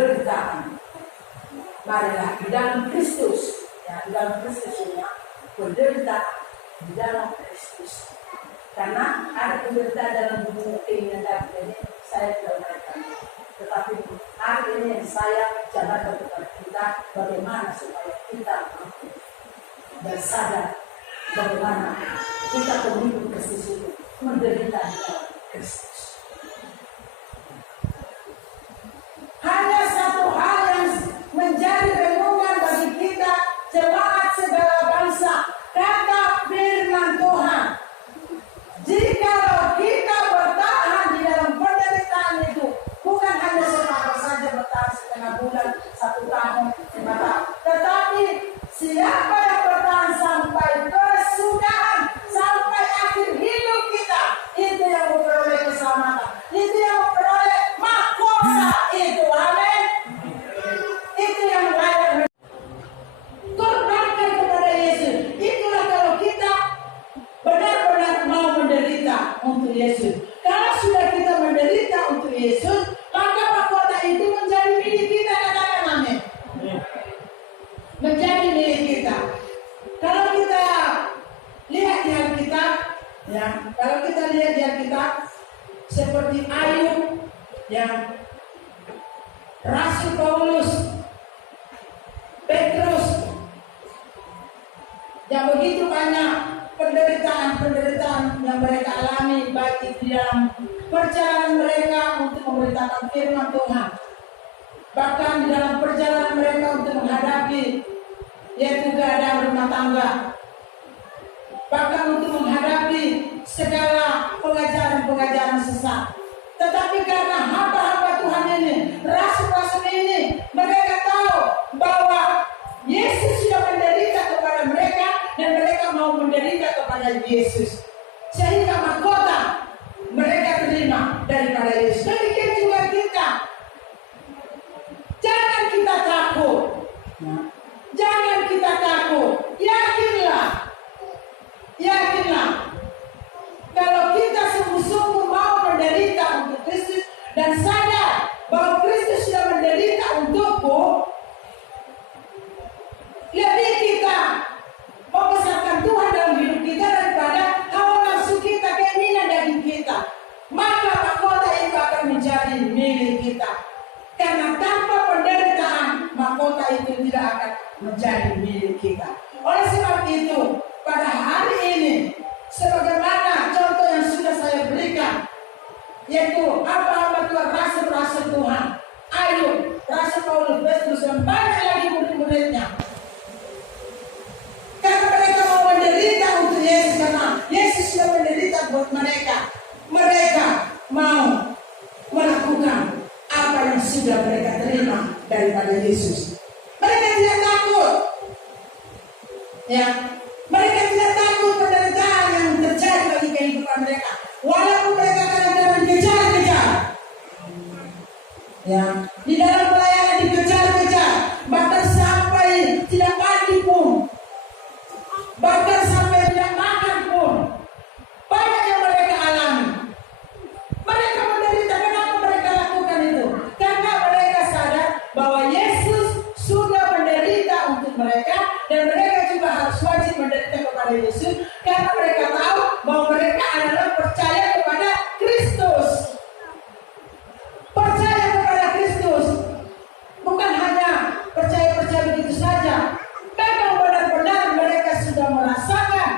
penderitaan. Marilah di dalam Kristus, ya, di dalam Kristus ini penderitaan di dalam Kristus. Karena ada penderitaan dalam dunia keinginan David ini saya tidak menaikkan. Tetapi hari ini yang saya jabarkan kepada kita bagaimana supaya kita mampu dan sadar bagaimana kita pemimpin Kristus itu menderita di dalam Kristus. Hanya satu hal yang menjadi renungan bagi kita jemaat segala bangsa, kata firman Tuhan. Jikalau kita bertahan di dalam penderitaan itu, bukan hanya sebentar saja bertahan setengah bulan, 1 tahun, 5 tahun, tetapi siapa yang bertahan sampai kesudahan, sampai akhir hidup kita, itu yang memperoleh keselamatan, itu yang memperoleh mahkota itu, amin. Itu yang layak korbankan kepada Yesus. Itulah kalau kita benar-benar mau menderita untuk Yesus. Kalau sudah kita menderita untuk Yesus, maka mahkota itu menjadi milik kita, katakan amin. Menjadi milik kita. Kalau kita lihat di Alkitab, ya, kalau kita lihat di Alkitab seperti Ayub, ya, Rasul Paulus, Petrus, yang begitu banyak penderitaan yang mereka alami, baik di dalam perjalanan mereka untuk memberitakan firman Tuhan, bahkan di dalam perjalanan mereka untuk menghadapi yaitu keadaan rumah tangga, bahkan untuk menghadapi segala pengajaran-pengajaran sesat. Tetapi karena hamba-hamba Tuhan ini, rasul-rasul ini, mereka tahu bahwa Yesus sudah menderita kepada mereka dan mereka mau menderita kepada Yesus, sehingga mahkota mereka terima daripada Yesus. Demikian juga kita. Jangan kita takut. Jangan kita takut. Yakinlah. Kalau kita sungguh-sungguh mau menderita untuk Kristus dan sadar bahwa Kristus sudah menderita untukku, lebih kita membesarkan Tuhan dalam hidup kita daripada hawa nafsu kita, keinginan daging kita, maka mahkota itu akan menjadi milik kita. Karena tanpa penderitaan, mahkota itu tidak akan menjadi milik kita. Oleh sebab itu, pada hari ini, sebagaimana contoh yang sudah saya berikan, yaitu hamba-hamba Tuhan, rasul-rasul Tuhan, Ayub, Rasul Paulus, Petrus, dan banyak lagi murid-muridnya. Karena mereka mau menderita untuk Yesus, karena Yesus sudah menderita buat mereka. Mereka mau melakukan apa yang sudah mereka terima daripada Yesus. Mereka tidak takut. Ya, mereka tidak takut penderitaan yang terjadi bagi kehidupan mereka. Walaupun mereka kadang-kadang dikejar-kejar. Ya, di dalam pelayanan dikejar-kejar, bahkan sampai tidak mandi pun, bahkan sampai tidak makan pun, banyak yang mereka alami. Mereka menderita. Kenapa mereka lakukan itu? Karena mereka sadar bahwa Yesus sudah menderita untuk mereka, dan mereka juga harus wajib menderita kepada Yesus, karena mereka tahu bahwa mereka adalah percaya kepada Kristus. Percaya kepada Kristus, bukan hanya percaya begitu saja. Memang benar-benar mereka sudah merasakan,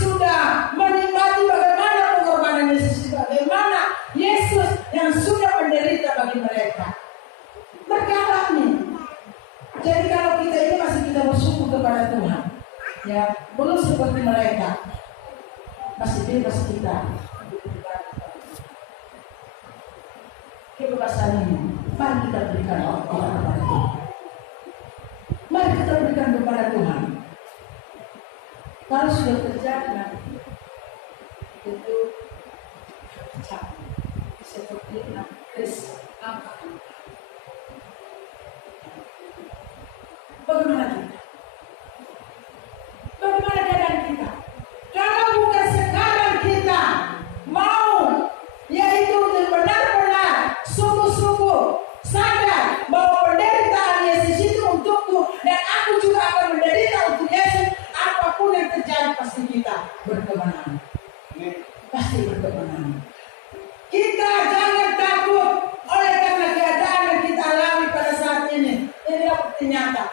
sudah menikmati bagaimana pengorbanan Yesus, bagaimana Yesus yang sudah menderita bagi mereka. Mereka alami. Jadi kalau kita ini masih kita bersyukur kepada Tuhan, ya, belum seperti mereka, masih bebas kita. Kebebasan ini, mari kita berikan kepada Tuhan. Mari kita berikan kepada Tuhan. Kalau sudah terjadi nanti, itu seperti Kris angkat. Bagaimana kita? Bagaimana keadaan kita? Kalau bukan sekarang kita mau, yaitu benar-benar sungguh-sungguh sadar bahwa seperti nyata.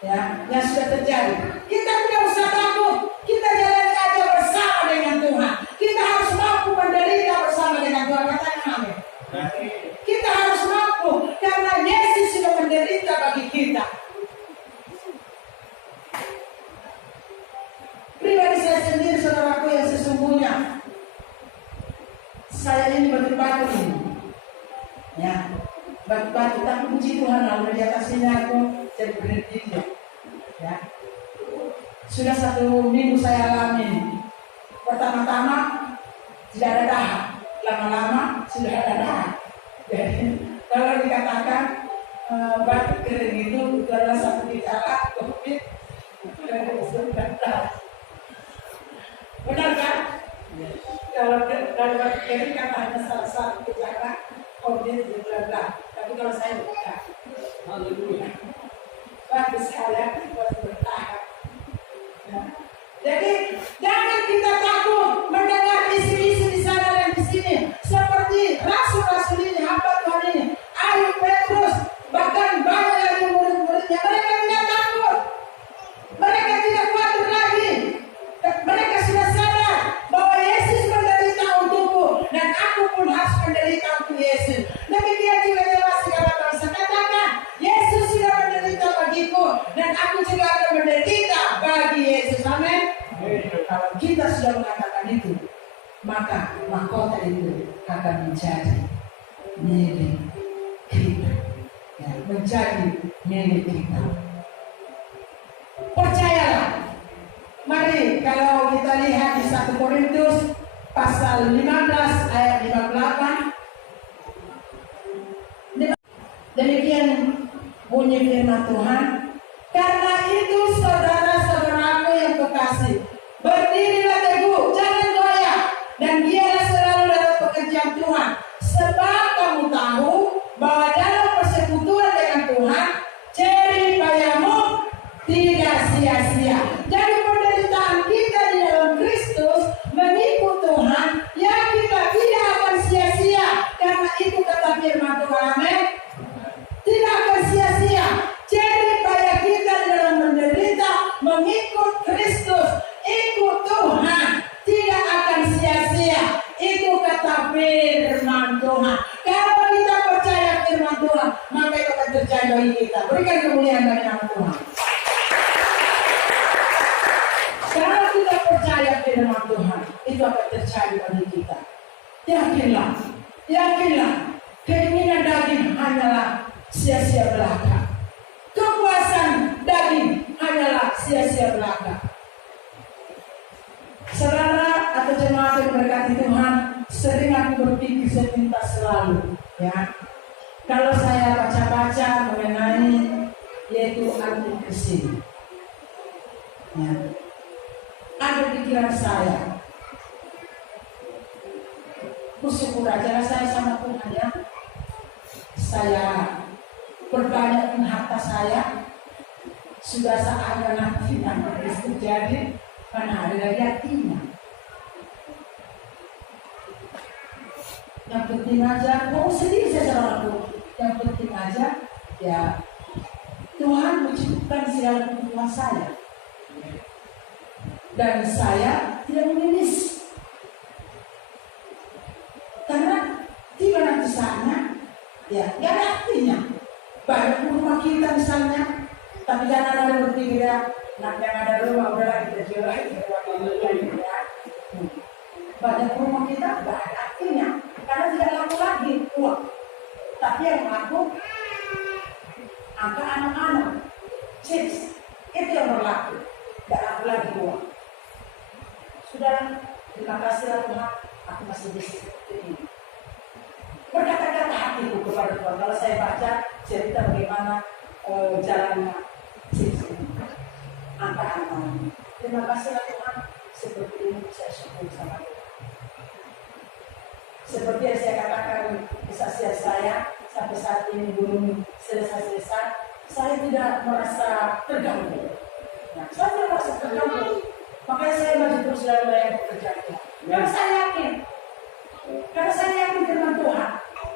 Ya, yang sudah terjadi. Kita tidak usah takut. Kita jalani aja bersama dengan Tuhan. Kita harus mampu menderita bersama dengan Tuhan. Katakan amin. Kita harus mampu karena Yesus sudah menderita bagi kita. Pribadi saya sendiri, saudaraku yang sesungguhnya, saya ini batu-batu ini, ya, batu-batu. Tapi puji Tuhan, lalu di atas ini aku jadi berhenti, ya. Sudah 1 minggu saya alami. Pertama-tama tidak ada dahak, lama-lama sudah ada dahak. Jadi kalau dikatakan batu kering itu adalah satu gejala COVID-19. Benar kan? Kalau dari batu kering kan hanya salah satu gejala COVID-19. Tapi kalau saya bukan, haleluya. Bagus saya harus bertahan. Jadi jangan kita takut mendengar isu-isu di sana dan di sini. Seperti rasul-rasul ini, hamba Tuhan ini, Ayub, Petrus, bahkan banyak lagi murid-muridnya. Mereka tidak takut. Mereka tidak khawatir lagi. Mereka sudah sadar bahwa Yesus menderita untukku dan aku pun harus menderita untuk Yesus. Demikian juga jelas segala bangsa. Katakan, Yesus sudah menderita bagiku dan aku juga akan menderita bagi Yesus. Amin. Kalau kita sudah mengatakan itu, maka mahkota itu akan menjadi milik kita, ya, menjadi milik kita. Percayalah. Mari kalau kita lihat di 1 Korintus pasal 15 ayat 58. Demikian bunyi firman Tuhan. Karena itu saudara-saudaraku yang kekasih, berdirilah teguh, jangan goyah, dan giatlah selalu dalam pekerjaan Tuhan. Sebab kamu tahu bahwa dalam persekutuan dengan Tuhan, jerih payahmu tidak sia-sia. Jadi penderitaan kita di dalam Kristus mengikut Tuhan, ya kita tidak akan sia-sia. Karena itu kata firman Tuhan, amin. Tidak akan sia-sia. Jerih payah kita di dalam menderita mengikut Kristus, ikut Tuhan, tidak akan sia-sia. Itu kata firman Tuhan. Kalau kita percaya firman Tuhan, maka itu akan terjadi bagi kita. Berikan kemuliaan bagi nama Tuhan. Kalau kita percaya firman Tuhan, itu akan terjadi bagi kita. Yakinlah, yakinlah, keinginan daging hanyalah sia-sia belaka. Kepuasan daging hanyalah sia-sia belaka. Saudara atau jemaat yang berkati Tuhan, sering aku berpikir sepintas selalu, ya. Kalau saya baca-baca mengenai yaitu anti-Kristen, ya, ada pikiran saya, bersyukur aja saya sama Tuhan, ya. Saya berbanyak harta saya sudah saatnya nanti terjadi karena ada yakinnya. Yang penting aja, mau sedih saya saudaraku. Yang penting aja, ya Tuhan mencukupkan segala kebutuhan saya, dan saya tidak mengemis. Karena tiba nanti saatnya, ya gak ada artinya. Banyak rumah kita misalnya, tapi jangan ada berpikir ya, jangan ada rumah, udahlah kita jual lagi. Banyak rumah kita gak ada artinya, karena tidak laku lagi uang. Tapi yang laku, angka anak-anak, chips, itu yang berlaku. Gak laku lagi uang. Sudah, terima kasih Tuhan, aku masih bisa ini. Berkata-kata hatiku kepada Tuhan. Kalau saya baca cerita bagaimana jalannya chips ini, angka-angka. Terima kasih Tuhan, seperti ini saya syukur sama Tuhan. Seperti yang saya katakan, kesaksian saya sampai saat ini belum selesai-selesai, saya tidak merasa terganggu. Nah, saya tidak merasa terganggu, makanya saya masih terus dalam pekerjaannya. Karena saya yakin firman Tuhan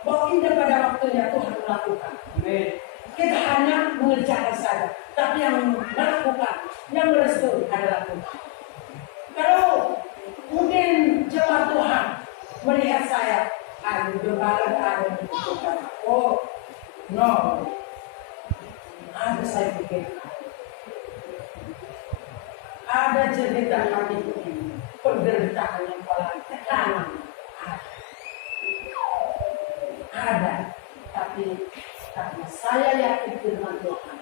bahwa indah pada waktunya Tuhan melakukan. Amin. Kita hanya mengerjakan saja, tapi yang melakukan, yang merestui adalah Tuhan. Kalau mungkin jemaat Tuhan melihat saya, ada gembala, ada bukan. Oh, no. Ada saya pikir. Ada cerita hati ini, penderitaan yang paling tekanan. Ada, tapi karena saya yakin firman Tuhan,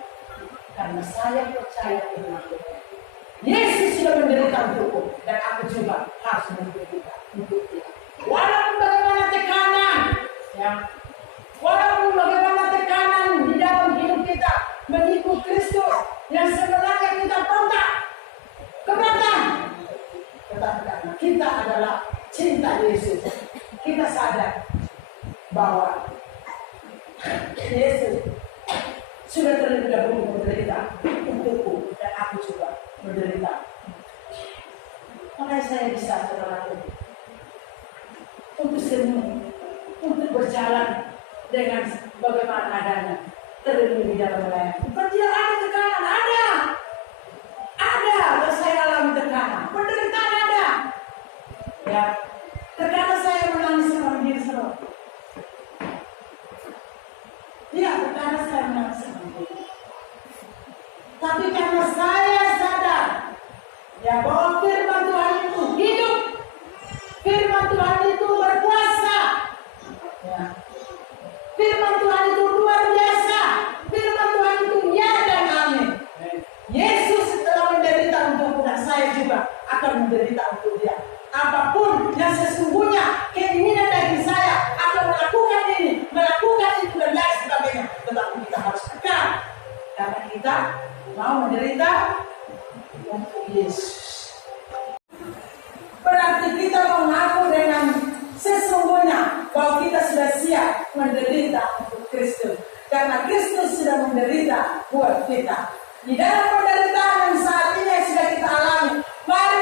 karena saya percaya firman Tuhan, Yesus sudah menderita untukku, dan aku juga harus menderita untuk dia. Walaupun bagaimana tekanan, ya, walaupun bagaimana tekanan di dalam hidup kita mengikut Kristus, yang sebenarnya kita pernah keberatan, tetapi karena kita adalah cinta Yesus, kita sadar bahwa Yesus sudah terlebih dahulu menderita untukku, dan aku juga menderita. Makanya saya bisa saudaraku untuk semua, untuk berjalan dengan bagaimana adanya, terlebih di dalam melayani. Bukan tidak ada tekanan, ada, dan saya alami tekanan, penderitaan ada. Ya, terkadang saya menangis sama diri sendiri. Ya, terkadang saya menangis sama diri. Tapi karena saya sadar, ya, bahwa firman Tuhan itu hidup, firman Tuhan itu berkuasa, ya. Firman Tuhan itu luar biasa, firman Tuhan itu ya dan amin. Yesus telah menderita untukku, dan saya juga akan menderita untuk dia. Apapun yang sesungguhnya keinginan dari saya akan melakukan ini, melakukan itu, dan lain sebagainya, tetapi kita harus tegar karena kita mau menderita untuk Yesus. Berarti kita mengaku dengan sesungguhnya bahwa kita sudah siap menderita untuk Kristus, karena Kristus sudah menderita buat kita. Di dalam penderitaan yang saat ini yang sudah kita alami, mari